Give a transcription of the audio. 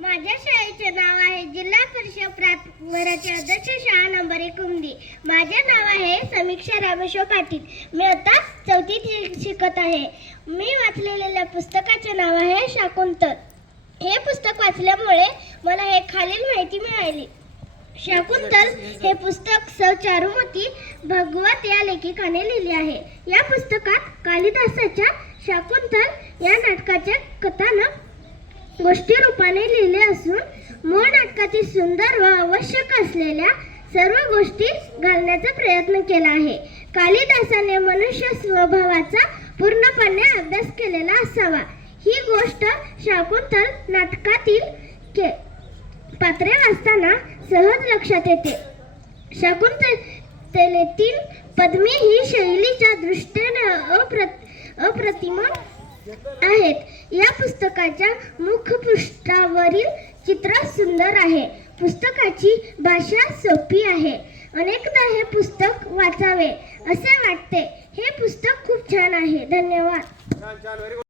माझ्या शाळेचे नाव आहे जिल्हा परिषद प्राथमिक आदर्श शाळा नंबर 1 उमदी. माझे नाव आहे समीक्षा रामेश्वर पाटील. मी आता 4थीत शिकत आहे. मी वाचलेल्या पुस्तकाचे नाव आहे शाकुंतल. हे पुस्तक वाचल्यामुळे मला हे खालील माहिती मिळाली. शाकुंतल हे पुस्तक सौ चारुमती भगवत या लेखिकाने लिहिले आहे. या पुस्तकात कालिदासाच्या शाकुंतल या नाटकाचे कथानक गोष्टी रूपाने लिहिले असून मूळ नाटकातील सुंदर व आवश्यक असलेल्या सर्व गोष्टी घालण्याचा प्रयत्न केला आहे. कालिदासाने मनुष्य स्वभावाचा पूर्णपणे अभ्यास केलेला असावा. ही गोष्ट शाकुंतल नाटकातील पात्रे वाचताना सहज लक्षात येते. शाकुंतलेतील पद्मे ही शैलीच्या दृष्टीने अप्रतिम आहेत. या पुस्तकाच्या मुखपृष्ठावरील चित्र सुंदर आहे. पुस्तकाची भाषा सोपी आहे. अनेकदा हे पुस्तक वाचावे असे वाटते. हे पुस्तक खूप छान आहे. धन्यवाद.